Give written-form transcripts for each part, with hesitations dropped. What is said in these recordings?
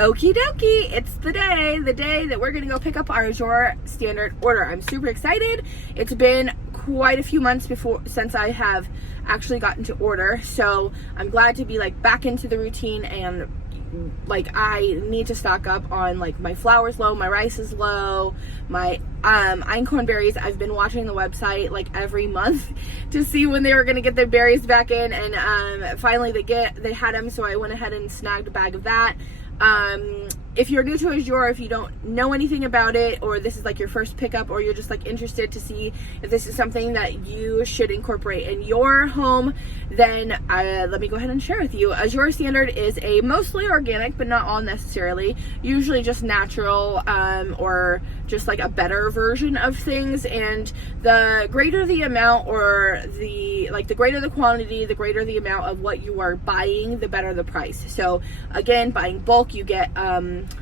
Okie dokie, it's the day that we're gonna go pick up our Azure Standard order. I'm super excited. It's been quite a few months since I have actually gotten to order, so I'm glad to be like back into the routine, and like I need to stock up on like my flour's low, my rice is low, my einkorn berries. I've been watching the website like every month to see when they were gonna get their berries back in, and finally they had them, so I went ahead and snagged a bag of that. If you're new to Azure, if you don't know anything about it, or this is like your first pickup, or you're just like interested to see if this is something that you should incorporate in your home, then let me go ahead and share with you. Azure Standard is a mostly organic, but not all necessarily, usually just natural, or just like a better version of things. And the greater the amount, or the greater the quantity, the greater the amount of what you are buying, the better the price. So again, buying bulk, you get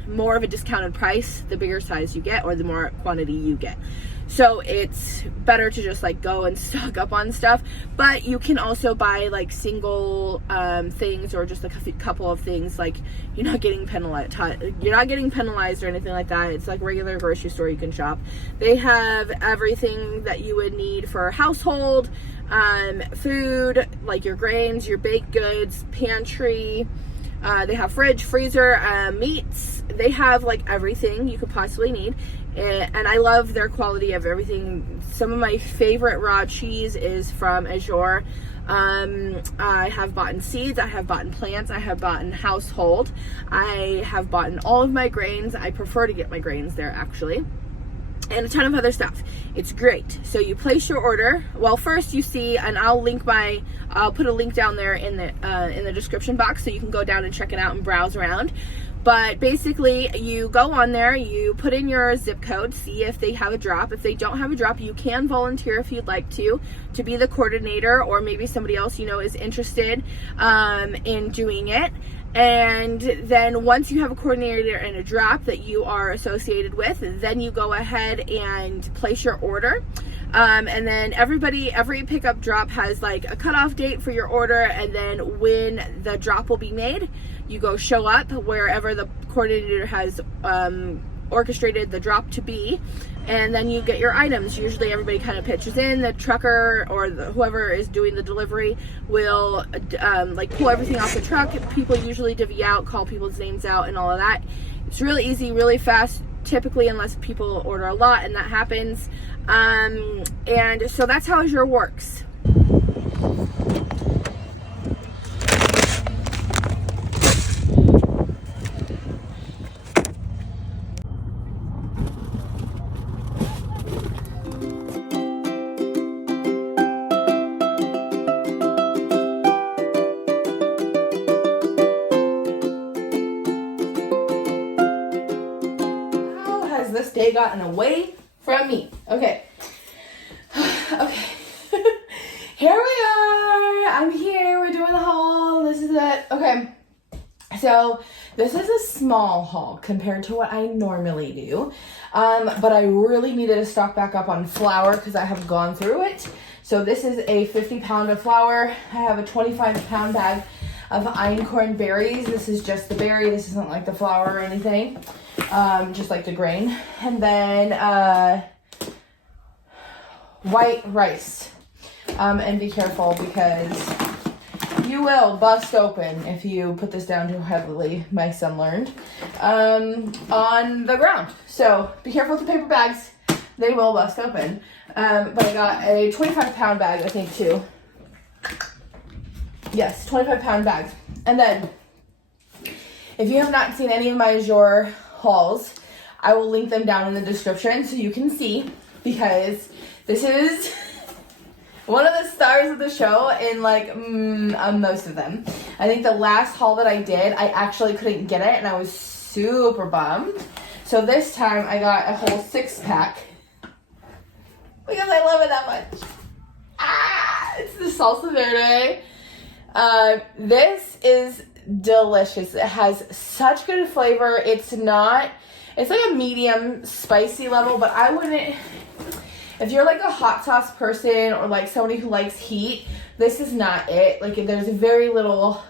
more of a discounted price the bigger size you get, or the more quantity you get. So it's better to just like go and stock up on stuff. But you can also buy like single things, or just like a couple of things. Like you're not getting penalized or anything like that. It's like regular grocery store you can shop. They have everything that you would need for household, food, like your grains, your baked goods, pantry. They have fridge, freezer, meats. They have like everything you could possibly need. And I love their quality of everything. Some of my favorite raw cheese is from Azure. I have bought seeds, I have bought plants, I have bought household. I have bought all of my grains. I prefer to get my grains there actually. And a ton of other stuff. It's great. So you place your order. Well, first you see, and I'll put a link down there in the description box, so you can go down and check it out and browse around. But basically, you go on there, you put in your zip code, see if they have a drop. If they don't have a drop, you can volunteer if you'd like to be the coordinator, or maybe somebody else you know is interested in doing it. And then once you have a coordinator and a drop that you are associated with, then you go ahead and place your order. And then every pickup drop has like a cutoff date for your order, and then when the drop will be made, you go show up wherever the coordinator has orchestrated the drop to be, and then you get your items. Usually everybody kind of pitches in. The trucker or whoever is doing the delivery will like pull everything off the truck. People usually divvy out, call people's names out, and all of that. It's really easy, really fast, typically, unless people order a lot, and that happens. And so that's how Azure works. This day gotten away from me. Okay. Here we are. I'm here. We're doing the haul. This is it. Okay. So this is a small haul compared to what I normally do. But I really needed to stock back up on flour because I have gone through it. So this is a 50-pound of flour. I have a 25-pound bag of einkorn berries. This is just the berry. This isn't like the flour or anything. Just like the grain. And then white rice. And be careful, because you will bust open if you put this down too heavily, my son learned, on the ground. So be careful with the paper bags. They will bust open. But I got a 25-pound bag, I think, too. Yes, 25-pound bags. And then, if you have not seen any of my Azure hauls, I will link them down in the description so you can see, because this is one of the stars of the show in like most of them. I think the last haul that I did, I actually couldn't get it, and I was super bummed. So this time I got a whole 6-pack because I love it that much. It's the salsa verde. This is delicious. It has such good flavor. It's like a medium spicy level, but I wouldn't, if you're like a hot sauce person or like somebody who likes heat, this is not it. Like, there's very little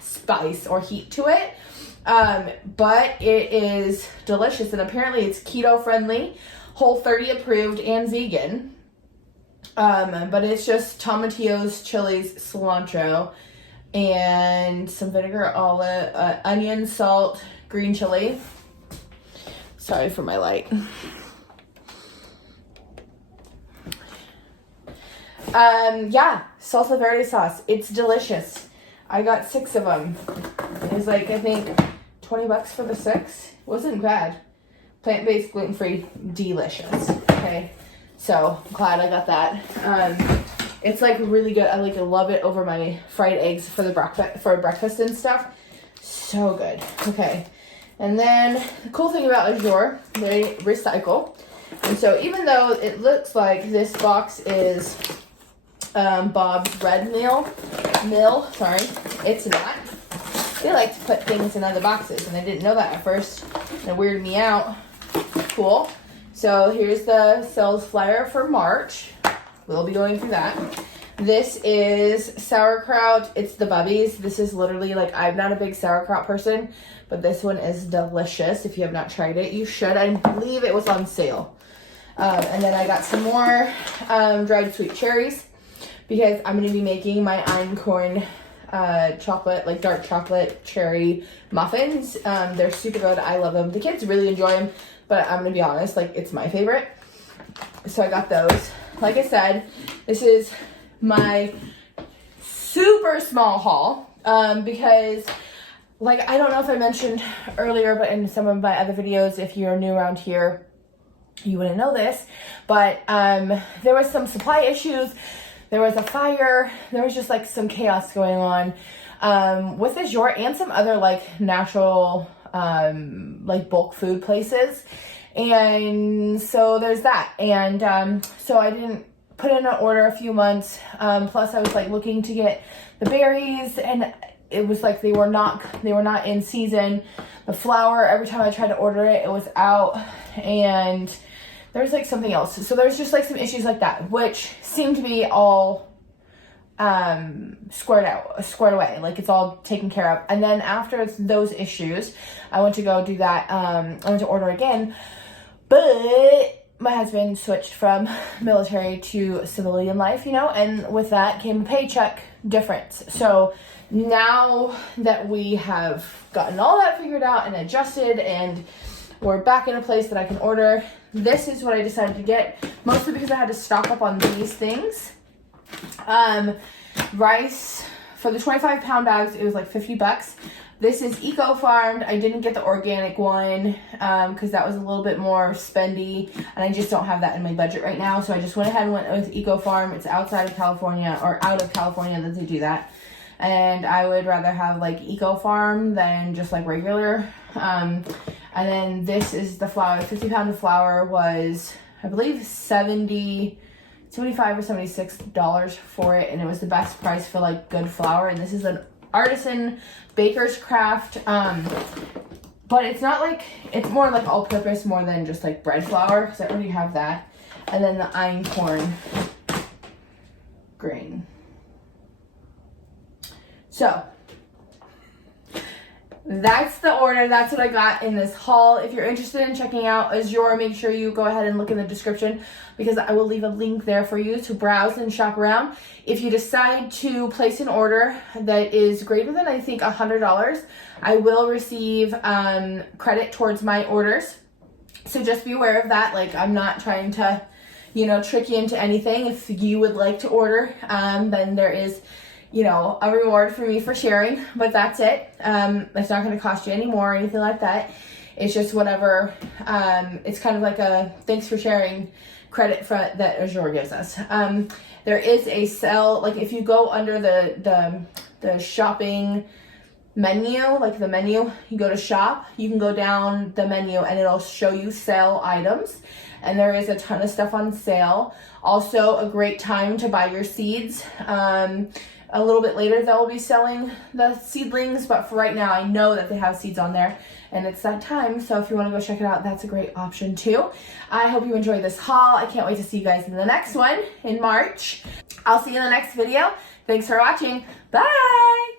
spice or heat to it. but it is delicious, and apparently it's keto friendly, Whole30 approved, and vegan. But it's just tomatillos, chilies, cilantro, and some vinegar, olive, onion, salt, green chili. Sorry for my light. Yeah, salsa verde sauce. It's delicious. I got 6 of them. It was like, I think, $20 for the 6. Wasn't bad. Plant-based, gluten-free, delicious. Okay, so glad I got that. It's like really good. I love it over my fried eggs for breakfast and stuff. So good. Okay, and then the cool thing about Azure, they recycle. And so even though it looks like this box is Bob's Red Mill, sorry, it's not. They like to put things in other boxes, and I didn't know that at first. And it weirded me out. Cool. So here's the sales flyer for March. We'll be going through that. This is sauerkraut. It's the Bubbies. This is literally like, I'm not a big sauerkraut person, but this one is delicious. If you have not tried it, you should. I believe it was on sale. And then I got some more dried sweet cherries, because I'm going to be making my einkorn chocolate, like dark chocolate cherry muffins. They're super good. I love them. The kids really enjoy them, but I'm going to be honest, like, it's my favorite. So I got those. Like I said, this is my super small haul, because, like, I don't know if I mentioned earlier, but in some of my other videos, if you're new around here, you wouldn't know this, but there was some supply issues. There was a fire. There was just like some chaos going on with Azure and some other like natural like bulk food places. And so there's that. And so I didn't put in an order a few months. Plus I was like looking to get the berries, and it was like they were not in season. The flour, every time I tried to order it, it was out. And there's like something else. So there's just like some issues like that, which seem to be all squared away. Like it's all taken care of. And then after those issues, I went to go do that. I went to order again, but my husband switched from military to civilian life, you know, and with that came a paycheck difference. So now that we have gotten all that figured out and adjusted, and we're back in a place that I can order, this is what I decided to get, mostly because I had to stock up on these things. Rice, for the 25-pound bags, it was like $50. This is eco-farmed. I didn't get the organic one because that was a little bit more spendy, and I just don't have that in my budget right now. So I just went ahead and went with eco-farm. It's outside of California, or out of California, that they do that. And I would rather have like eco-farm than just like regular. And then this is the flour. 50 pound of flour was, I believe, $75 or $76 for it, and it was the best price for like good flour. And this is an artisan baker's craft, but it's not like, it's more like all-purpose more than just like bread flour, because I already have that. And then the einkorn grain. So that's the order. That's what I got in this haul. If you're interested in checking out Azure, make sure you go ahead and look in the description, because I will leave a link there for you to browse and shop around. If you decide to place an order that is greater than, I think, $100, I will receive credit towards my orders. So just be aware of that. Like, I'm not trying to, you know, trick you into anything. If you would like to order, then there is, you know, a reward for me for sharing, but that's it. It's not going to cost you any more or anything like that. It's just whatever. It's kind of like a thanks for sharing credit that Azure gives us. There is a sell, like if you go under the shopping menu, like the menu, you go to shop, you can go down the menu and it'll show you sale items. And there is a ton of stuff on sale. Also a great time to buy your seeds. A little bit later they'll be selling the seedlings, but for right now I know that they have seeds on there and it's that time. So if you want to go check it out, that's a great option too. I hope you enjoyed this haul. I can't wait to see you guys in the next one in March. I'll see you in the next video. Thanks for watching. Bye!